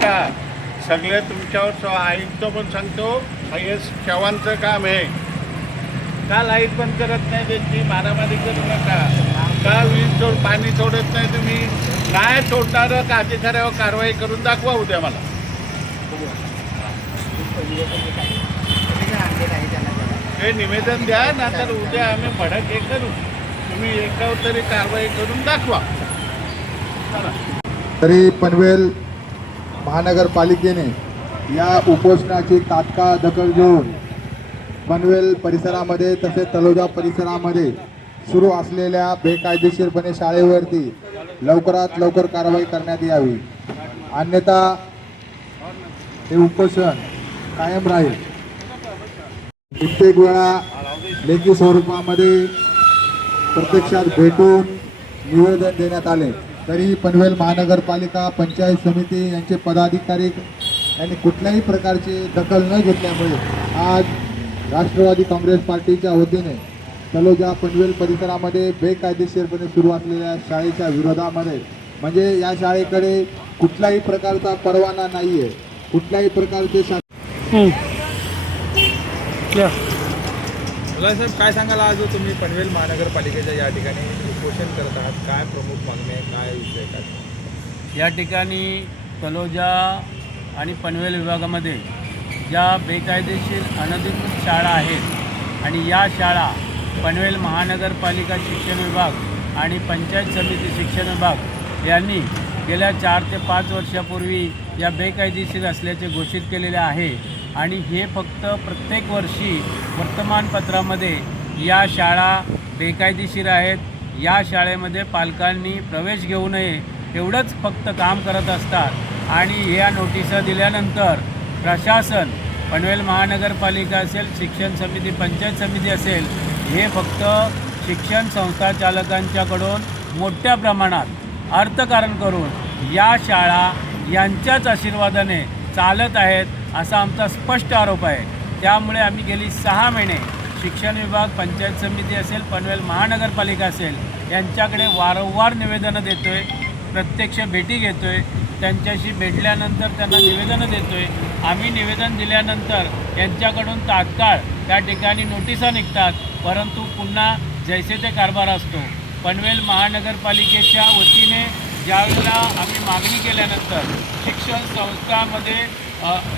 नका. सगळे तुमच्यावर आयुक्त पण सांगतो हे चव्हाणचं काम आहे. का लाईट बंद करत नाही त्यांची? मारामारी करू नका. का वीज पाणी सोडत नाही तुम्ही? नाही सोडणारं का अधिकाऱ्यावर कारवाई करून दाखवा उद्या मला. हे निवेदन द्या, नंतर उद्या आम्ही भडक हे करू. तुम्ही एकावर तरी कारवाई करून दाखवा. तरी पनवेल महानगरपालिकेने या उपोषणाची तात्काळ दखल घेऊन पनवेल परिसरामध्ये तसेच तलोजा परिसरामध्ये सुरू असलेल्या बेकायदेशीरपणे शाळेवरती लवकरात लवकर कारवाई करण्यात यावी, अन्यथा हे उपोषण कायम राहील. कित्येक वेळा लेखी स्वरूपामध्ये प्रत्यक्षात भेटून निवेदन देण्यात आले, तरी पनवेल महानगरपालिका पंचायत समिती यांचे पदाधिकारी यांनी कुठल्याही प्रकारची दखल न घेतल्यामुळे आज राष्ट्रवादी काँग्रेस पार्टीच्या वतीने तलोजा पनवेल परिसरामध्ये बेकायदेशीरपणे सुरू असलेल्या शाळेच्या विरोधामध्ये, म्हणजे या शाळेकडे कुठल्याही प्रकारचा परवाना नाही आहे, कुठल्याही प्रकारचे साहेब काय सांगाल, आज तुम्ही पनवेल महानगरपालिकेच्या या ठिकाणी उपोषण करत आहात, काय प्रमुख मागणी आहे, काय विषय काय? या ठिकाणी तलोजा आणि पनवेल विभागामध्ये ज्या बेकायदेशीर अनधिकृत शाळा आहेत आणि या शाळा पनवेल महानगरपालिका शिक्षण विभाग आणि पंचायत समिती शिक्षण विभाग यांनी गेल्या 4 ते 5 वर्षापूर्वी या बेकायदेशीर असल्याचे घोषित केलेले आहे. आणि हे फक्त प्रत्येक वर्षी वर्तमानपत्रामध्ये या शाळा बेकायदेशीर आहेत, या शाळेमध्ये पालकांनी प्रवेश घेऊ नये एवढंच फक्त काम करत असतात. आणि या नोटिसा दिल्यानंतर प्रशासन, पनवेल महानगरपालिका असेल, शिक्षण समिती, पंचायत समिती असेल, हे फक्त शिक्षण संस्था चालकांच्याकडून मोठ्या प्रमाणात अर्थकारण करून या शाळा यांच्याच आशीर्वादाने चालत आहेत असा आमचा स्पष्ट आरोप आहे. त्यामुळे आम्ही गेली 6 महिने शिक्षण विभाग, पंचायत समिती असेल, पनवेल महानगरपालिका असेल यांच्याकडे वारंवार निवेदनं देतो आहे, प्रत्यक्ष भेटी घेतो आहे, त्यांच्याशी भेटल्यानंतर त्यांना निवेदनं देतो आहे. आम्ही निवेदन दिल्यानंतर यांच्याकडून तात्काळ त्या ठिकाणी नोटिसा निघतात, परंतु पुन्हा जैसे ते कारभार असतो. पनवेल महानगरपालिकेच्या वतीने ज्यावेळेला आम्ही मागणी केल्यानंतर शिक्षण संस्थांमध्ये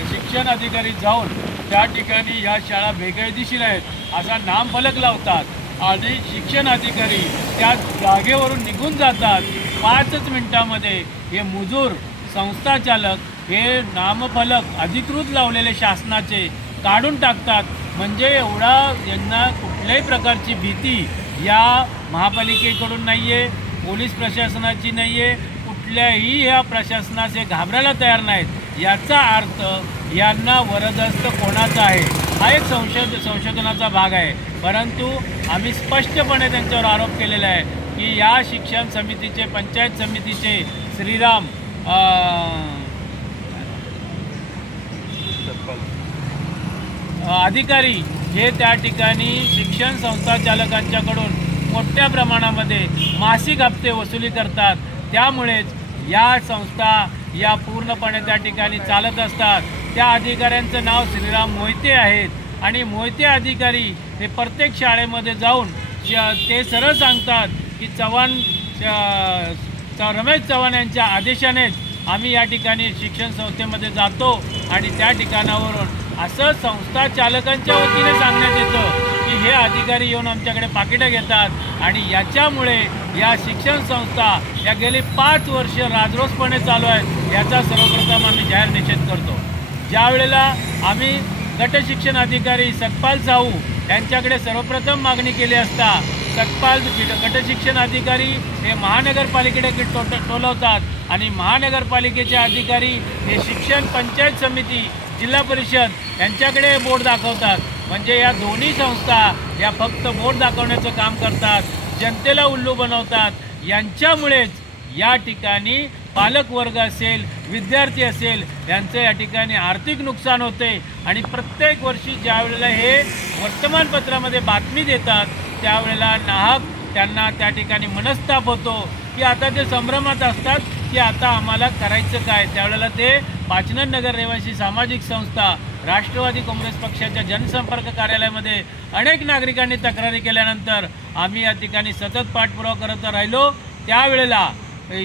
शिक्षण अधिकारी जाऊन त्या ठिकाणी या शाळा बेकायदेशीर आहेत असा नामफलक लावतात आणि शिक्षण अधिकारी त्या जागेवरून निघून जातात. 5च मिनिटामध्ये हे मुजूर संस्थाचालक हे नामफलक अधिकृत लावलेले शासनाचे काढून टाकतात. म्हणजे एवढा यांना कुठल्याही प्रकारची भीती या महापालिकेकडून नाही आहे, पोलीस प्रशासनाची नाही आहे, कुठल्याही या प्रशासनाचे घाबरायला तयार नाहीत. याचा अर्थ यांना वरदहस्त कोणाचा आहे हा एक संशोधनाचा भाग आहे. परंतु आम्ही स्पष्टपणे त्यांच्यावर आरोप केलेला आहे की या शिक्षण समितीचे, पंचायत समितीचे श्रीराम अधिकारी हे त्या ठिकाणी शिक्षण संस्था चालकांच्याकडून मोठ्या प्रमाणामध्ये मासिक हप्ते वसुली करतात. त्यामुळेच या संस्था या पूर्णपणे त्या ठिकाणी चालत असतात. त्या अधिकाऱ्यांचं नाव श्रीराम मोहिते आहेत आणि मोहिते अधिकारी हे प्रत्येक शाळेमध्ये जाऊन ते सरळ सांगतात की रमेश चव्हाण यांच्या आदेशानेच आम्ही या ठिकाणी शिक्षण संस्थेमध्ये जातो आणि त्या ठिकाणावरून असं संस्था चालकांच्या वतीने सांगण्यात येतं की हे अधिकारी येऊन आमच्याकडे पाकिटं घेतात. आणि याच्यामुळे या शिक्षण संस्था या गेली 5 वर्ष राजरोसपणे चालू आहेत याचा सर्वप्रथम आम्ही जाहीर निषेध करतो. ज्या वेळेला आम्ही गट शिक्षण अधिकारी सतपाल साहू यांच्याकडे सर्वप्रथम मागणी केली असता सतपाल गट शिक्षण अधिकारी हे महानगरपालिकेकडे टोलवतात आणि महानगरपालिकेचे अधिकारी हे शिक्षण पंचायत समिती, जिल्हा परिषद यांच्याकडे बोर्ड दाखवतात. म्हणजे या दोन्ही संस्था या फक्त बोर्ड दाखवण्याचं काम करतात, जनतेला उल्लू बनवतात. यांच्यामुळेच या ठिकाणी पालक वर्ग असेल, विद्यार्थी असेल यांचं या ठिकाणी आर्थिक नुकसान होते. आणि प्रत्येक वर्षी ज्या वेळेला हे वर्तमानपत्रामध्ये बातमी देतात त्यावेळेला नाहक त्यांना त्या ठिकाणी मनस्ताप होतो की आता ते संभ्रमात असतात की आता आम्हाला करायचं काय. त्यावेळेला ते पाचनन नगर रहिवासी सामाजिक संस्था राष्ट्रवादी काँग्रेस पक्षाच्या जनसंपर्क कार्यालयामध्ये अनेक नागरिकांनी तक्रारी केल्यानंतर आम्ही या ठिकाणी सतत पाठपुरावा करत राहिलो। त्यावेळेला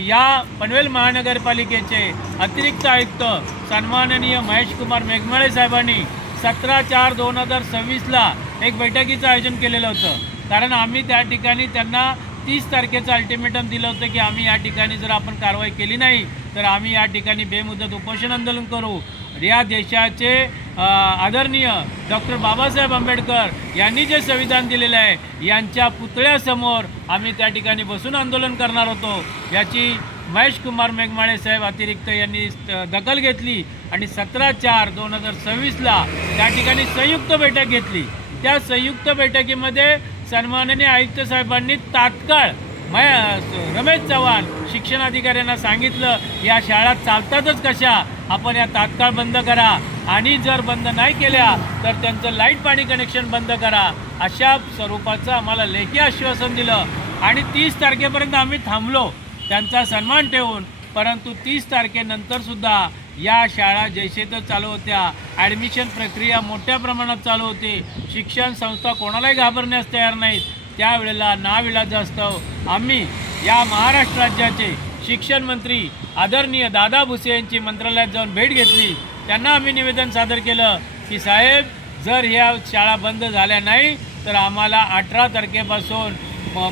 या पनवेल महानगरपालिकेचे अतिरिक्त आयुक्त सन्माननीय महेश कुमार मेघमाळे साहेबांनी 17/4/2026ला एक बैठकीचं आयोजन केलेलं होतं। कारण आम्ही त्या ठिकाणी त्यांना 30 तारखेचं अल्टिमेटम दिलं होतं की आम्ही या ठिकाणी जर आपण कारवाई केली नाही तर आम्ही या ठिकाणी बेमुदत उपोषण आंदोलन करू। या देशाचे आदरणीय डॉक्टर बाबासाहेब आंबेडकर यांनी जे संविधान दिलेलं आहे यांच्या पुतळ्यासमोर आम्ही त्या ठिकाणी बसून आंदोलन करणार होतो। याची महेश कुमार मेघमाळे साहेब अतिरिक्त यांनी दखल घेतली आणि 17/4/2026ला त्या ठिकाणी संयुक्त बैठक घेतली। त्या संयुक्त बैठकीमध्ये सन्माननीय आयुक्त साहेबांनी तात्काळ रमेश चव्हाण शिक्षणाधिकाऱ्यांना सांगितलं या शाळा चालतातच कशा, आपण या तात्काळ बंद करा आणि जर बंद नाही केल्या तर त्यांचं लाईट पाणी कनेक्शन बंद करा, अशा स्वरूपाचं आम्हाला लेखी आश्वासन दिलं। आणि 30 तारखेपर्यंत आम्ही थांबलो त्यांचा सन्मान ठेवून, परंतु 30 तारखेनंतरसुद्धा या शाळा जैसे तर चालू होत्या। ॲडमिशन प्रक्रिया मोठ्या प्रमाणात चालू होती। शिक्षण संस्था कोणालाही घाबरण्यास तयार नाहीत। त्यावेळेला नाविलाजास्तव आम्ही या महाराष्ट्र राज्याचे शिक्षण मंत्री आदरणीय दादा भुसे यांची मंत्रालयात जाऊन भेट घेतली। त्यांना आम्ही निवेदन सादर केलं की साहेब, जर ह्या शाळा बंद झाल्या नाही तर आम्हाला 18 तारखेपासून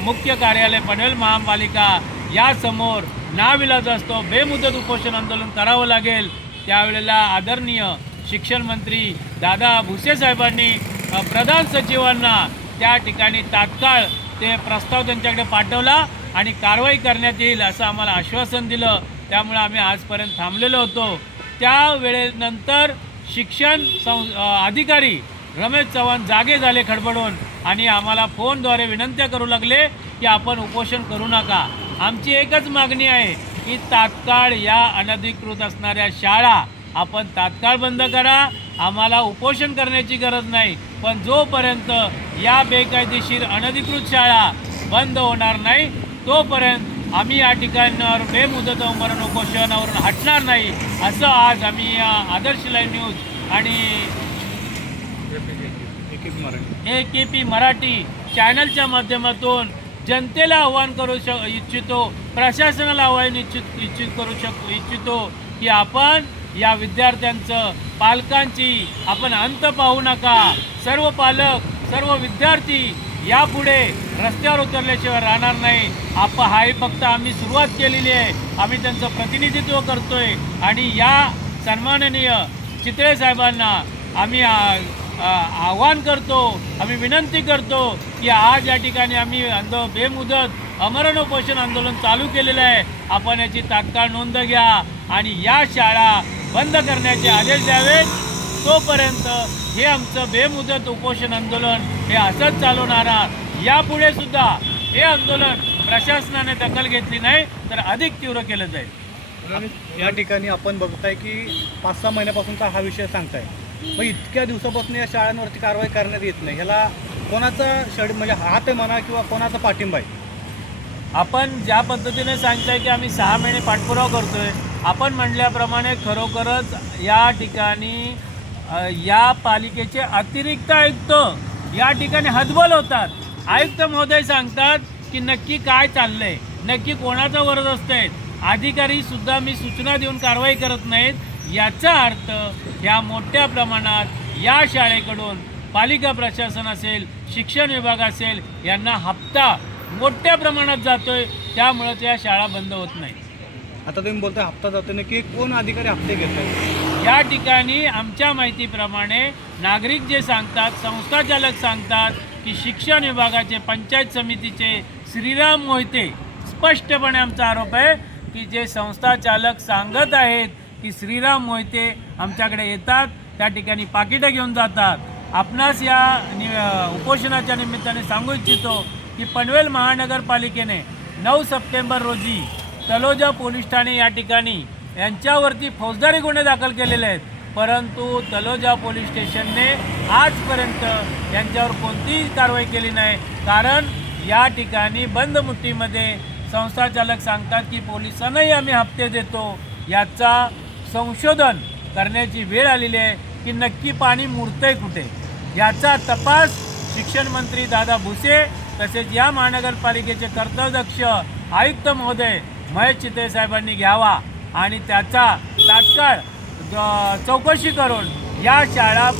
मुख्य कार्यालय पनवेल महापालिका यासमोर नाविलाजास्तव बेमुदत उपोषण आंदोलन करावं लागेल। त्यावेळेला आदरणीय शिक्षण मंत्री दादा भुसे साहेबांनी प्रधान सचिवांना त्या ठिकाणी तात्काळ ते प्रस्ताव त्यांच्याकडे पाठवला आणि कारवाई करण्यात येईल असं आम्हाला आश्वासन दिलं। त्यामुळे आम्ही आजपर्यंत थांबलेलो होतो। त्या वेळेनंतर शिक्षण अधिकारी रमेश चव्हाण जागे झाले खडबडून आणि आम्हाला फोनद्वारे विनंत्या करू लागले की आपण उपोषण करू नका। आमची एकच मागणी आहे की तात्काळ या अनधिकृत असणाऱ्या शाळा आपण तात्काळ बंद करा। आम्हाला उपोषण करण्याची गरज नाही, पण जोपर्यंत या बेकायदेशीर अनधिकृत शाळा बंद होणार नाही तोपर्यंत आम्ही या ठिकाणावर बेमुदत उपोषण उपोषणावरून हटणार नाही, असं आज आम्ही या आदर्श लाईव्ह न्यूज आणि AKP मराठी चॅनलच्या माध्यमातून जनतेला आव्हान करू इच्छितो, प्रशासनाला आव्हान इच्छितो की आपण या विद्यार्थ्यांचं पालकांची आपण अंत पाहू नका। सर्व पालक सर्व विद्यार्थी यापुढे रस्त्यावर उतरल्याशिवाय राहणार नाही। हाही फक्त आम्ही सुरुवात केलेली आहे, आम्ही त्यांचं प्रतिनिधित्व करतोय आणि या सन्माननीय चितळे साहेबांना आम्ही आव्हान करतो, आम्ही विनंती करतो की आज या ठिकाणी आम्ही बेमुदत अमरण उपोषण आंदोलन चालू केलेलं आहे। आपण याची तात्काळ नोंद घ्या आणि या शाळा बंद करण्याचे आदेश द्यावेत। तोपर्यंत हे आमचं बेमुदत उपोषण आंदोलन हे असंच चालवणार। यापुढे सुद्धा हे आंदोलन प्रशासनाने दखल घेतली नाही तर अधिक तीव्र केलं जाईल। या ठिकाणी आपण बघताय की 5-6 महिन्यापासूनचा हा विषय सांगताय, मग इतक्या दिवसापासून या शाळांवरती कारवाई करण्यात येत नाही, ह्याला कोणाचा म्हणजे हात आहे म्हणा किंवा कोणाचा पाठिंबा आहे? आपण ज्या पद्धतीने सांगताय की आम्ही 6 महिने पाठपुरावा करतोय, आपण म्हणल्याप्रमाणे खरोखरच या ठिकाणी या पालिकेचे अतिरिक्त आयुक्त या ठिकाणी हतबल होतात। आयुक्त महोदय सांगतात की नक्की काय चाललंय, नक्की कोणाचा वरद असतंय, अधिकारीसुद्धा मी सूचना देऊन कारवाई करत नाहीत। याचा अर्थ ह्या मोठ्या प्रमाणात या शाळेकडून पालिका प्रशासन असेल, शिक्षण विभाग असेल, यांना हप्ता मोठ्या प्रमाणात जातोय, त्यामुळे त्या शाळा बंद होत नाही। आता तुम्ही बोलताय हप्ता जातो, नक्की कोण अधिकारी हप्ते घेतात? या ठिकाणी आमच्या माहितीप्रमाणे नागरिक जे सांगतात, संस्थाचालक सांगतात की शिक्षण विभागाचे पंचायत समितीचे श्रीराम मोहिते, स्पष्टपणे आमचा आरोप आहे की जे संस्थाचालक सांगत आहेत की श्रीराम मोहिते आमच्याकडे येतात, त्या ठिकाणी पाकिटं घेऊन जातात। आपणास या उपोषणाच्या निमित्ताने सांगू इच्छितो की पनवेल महानगरपालिकेने 9 सप्टेंबर रोजी तलोजा पोलीस ठाणे या ठिकाणी यांच्यावरती फौजदारी गुन्हे दाखल केलेले आहेत, परंतु तलोजा पोलीस स्टेशनने आजपर्यंत यांच्यावर कोणतीही कारवाई केली नाही। कारण या ठिकाणी बंद मुठ्ठीमध्ये संस्थाचालक सांगतात की पोलिसांनाही आम्ही हप्ते देतो, याचा संशोधन करण्याची वेळ आलेली आहे की नक्की पाणी मुरतंय कुठे. याचा तपास शिक्षण मंत्री दादा भुसे तसेच या महानगरपालिकेचे कर्तव्यदक्ष आयुक्त महोदय महेश चित्रे साहेबांनी घ्यावा आणि त्याचा तात्काळ चौकशी करून या शाळा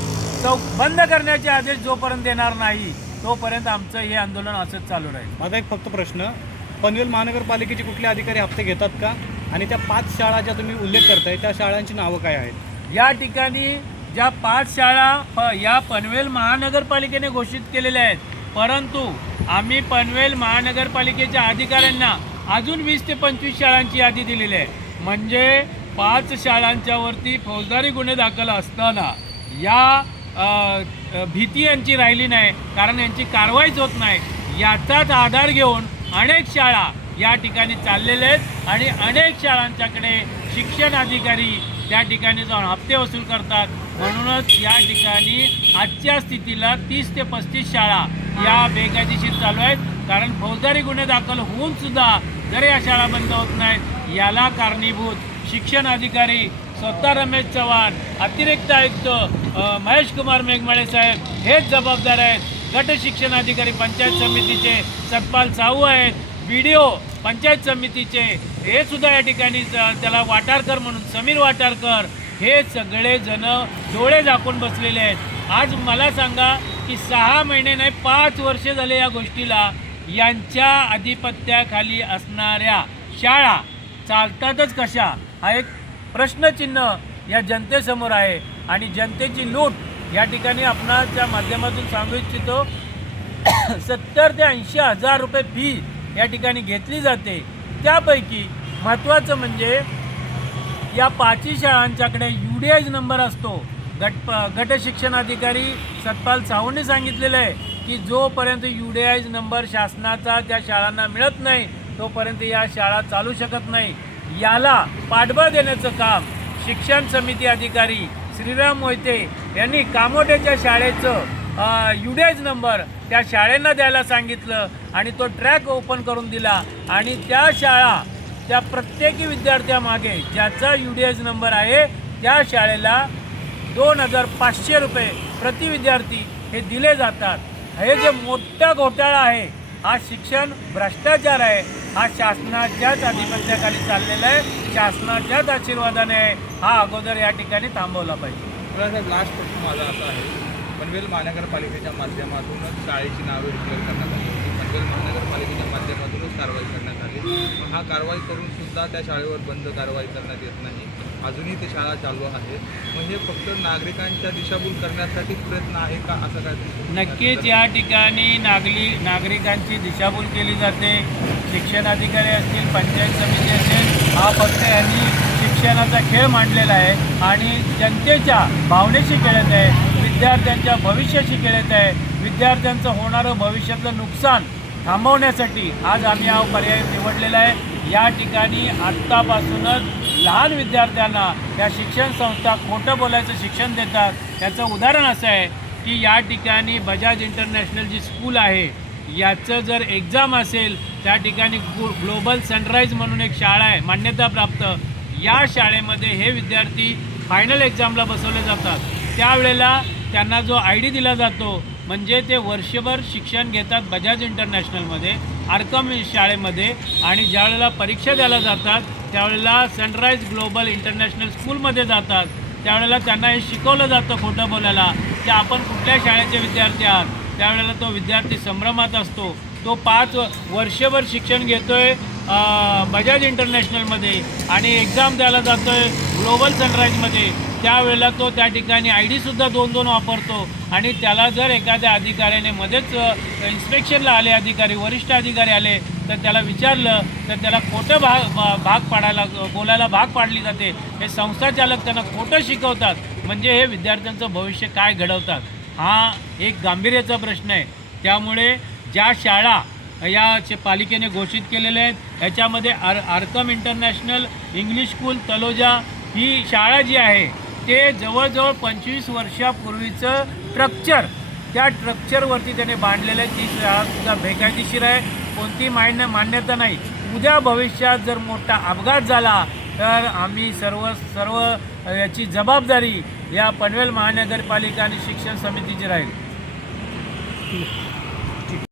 बंद करण्याचे आदेश जोपर्यंत येणार नाही तोपर्यंत आमचं हे आंदोलन असंच चालू राहील. माझा एक फक्त प्रश्न, पनवेल महानगरपालिकेचे कुठले अधिकारी हप्ते घेतात का? आणि त्या 5 शाळा ज्या तुम्ही उल्लेख करताय त्या शाळांची नावं काय आहेत? या ठिकाणी ज्या 5 शाळा या पनवेल महानगरपालिकेने घोषित केलेल्या आहेत, परंतु आम्ही पनवेल महानगरपालिकेच्या अधिकाऱ्यांना अजून 20 ते 25 शाळांची यादी दिलेली आहे. म्हणजे 5 शाळांच्यावरती फौजदारी गुन्हे दाखल असताना या भीती यांची राहिली नाही, कारण यांची कारवाईच होत नाही. याचाच आधार घेऊन अनेक शाळा या ठिकाणी चाललेल्या आहेत आणि अनेक शाळांच्याकडे शिक्षण अधिकारी त्या ठिकाणी जाऊन हप्ते वसूल करतात. म्हणूनच या ठिकाणी आजच्या स्थितीला 30 ते 35 शाळा या बेकायदेशीर चालू आहेत. कारण फौजदारी गुन्हे दाखल होऊन सुद्धा जर या शाळा बंद होत नाहीत याला कारणीभूत शिक्षण अधिकारी स्वतः रमेश चव्हाण, अतिरिक्त आयुक्त महेश कुमार मेघमाळे साहेब हेच जबाबदार आहेत. गट शिक्षण अधिकारी पंचायत समितीचे सतपाल साहू आहेत, BDO पंचायत समितीचे हे सुद्धा या ठिकाणी त्याला वाटारकर म्हणून समीर वाटारकर हे सगळे जण डोळे झाकून बसलेले आहेत. आज मला सांगा की 6 महिने नाही 5 वर्षे झाले या गोष्टीला. यांच्या आधिपत्याखाली असणाऱ्या शाळा चालतातच कशा हा एक प्रश्नचिन्ह या जनतेसमोर आहे. आणि जनतेची लूट या ठिकाणी आपणाच्या माध्यमातून सांगू इच्छितो 70 ते 80 हजार रुपये फी या ठिकाणी घेतली जाते. त्यापैकी महत्त्वाचं म्हणजे या 5 शाळांच्याकडे UDI's नंबर असतो. गट शिक्षण अधिकारी सतपाल साहूंनी सांगितलेलं आहे की जोपर्यंत UDI's नंबर शासनाचा त्या शाळांना मिळत नाही तोपर्यंत या शाळा चालू शकत नाही. याला पाठबळ देण्याचं काम शिक्षण समिती अधिकारी श्रीराम मोहिते यांनी कामोठ्याच्या शाळेचं UDI's नंबर त्या शाळेंना द्यायला सांगितलं आणि तो ट्रॅक ओपन करून दिला. आणि त्या शाळा त्या प्रत्येकी विद्यार्थ्यामागे ज्याचा UDI's नंबर आहे त्या शाळेला 2500 रुपये प्रति विद्यार्थी हे दिले जातात. हे जे मोठा घोटाळा आहे हा शिक्षण भ्रष्टाचार आहे. हा शासनाच्याच आधिपत्याखाली चाललेला आहे, शासनाच्याच आशीर्वादाने आहे. हा अगोदर या ठिकाणी थांबवला पाहिजे. साहेब लास्ट प्रश्न माझा असा आहे, पनवेल महानगरपालिकेच्या माध्यमातूनच शाळेची नावे डिक्लेअर करण्यात आली होती. पनवेल महानगरपालिकेच्या माध्यमातूनच कारवाई करण्यात आली. पण हा कारवाई करून सुद्धा त्या शाळेवर बंद कारवाई करण्यात येत नाही. अजूनही ते शाळा चालू आहेत. म्हणजे फक्त नागरिकांच्या दिशाभूल करण्यासाठी प्रयत्न आहे का, असं काय? नक्कीच या ठिकाणी नागरिकांची दिशाभूल केली जाते. शिक्षण अधिकारी असतील, पंचायत समिती असेल, हा फक्त यांनी शिक्षणाचा खेळ मांडलेला आहे आणि जनतेच्या भावनेशी खेळत आहे, विद्यार्थ्यांच्या भविष्याशी खेळत आहे. विद्यार्थ्यांचं होणारं भविष्यातलं नुकसान थांबवण्यासाठी आज आम्ही हा पर्याय निवडलेला आहे. या ठिकाणी आत्तापासूनच लहान विद्यार्थ्यांना या शिक्षण संस्था खोटं बोलायचं शिक्षण देतात. त्याचं उदाहरण असं आहे की या ठिकाणी बजाज इंटरनॅशनल जी स्कूल आहे याचं जर एक्झाम असेल त्या ठिकाणी ग्लोबल सनराईज म्हणून एक शाळा आहे मान्यताप्राप्त. या शाळेमध्ये हे विद्यार्थी फायनल एक्झामला बसवले जातात. त्यावेळेला त्यांना जो ID दिला जातो म्हणजे ते वर्षभर शिक्षण घेतात बजाज इंटरनॅशनलमध्ये आर्कम शाळेमध्ये आणि ज्यावेळेला परीक्षा द्यायला जातात त्यावेळेला सनराईज ग्लोबल इंटरनॅशनल स्कूलमध्ये जातात. त्यावेळेला त्यांना हे शिकवलं जातं खोटं बोलायला की आपण कुठल्या शाळेचे विद्यार्थी आहात. त्यावेळेला तो विद्यार्थी संभ्रमात असतो. तो 5 वर्षभर शिक्षण घेतो आहे बजाज इंटरनॅशनलमध्ये आणि एक्झाम द्यायला जातो आहे ग्लोबल सनराईजमध्ये. त्यावेळेला तो त्या ठिकाणी ID सुद्धा 2-2 वापरतो आणि त्याला जर एखाद्या अधिकाऱ्याने मध्येच इन्स्पेक्शनला आले अधिकारी, वरिष्ठ अधिकारी आले तर त्याला विचारलं तर त्याला खोटं भाग पाडायला बोलायला भाग पाडली जाते. हे संस्थाचालक त्यांना खोटं शिकवतात. म्हणजे हे विद्यार्थ्यांचं भविष्य काय घडवतात हा एक गांभीर्याचा प्रश्न आहे. त्यामुळे ज्या शाळा या पालिकेने घोषित केलेल्या आहेत याच्यामध्ये Arkam international English school Taloja ही शाळा जी आहे ते जवळजवळ 25 वर्षापूर्वीचं स्ट्रक्चर त्या स्ट्रक्चरवरती त्याने बांधलेलं आहे. ती शाळासुद्धा बेकायदेशीर आहे, कोणती मान्यता नाही. उद्या भविष्यात जर मोठा अपघात झाला तर आम्ही सर्व याची जबाबदारी या पनवेल महानगरपालिका आणि शिक्षण समितीची राहील.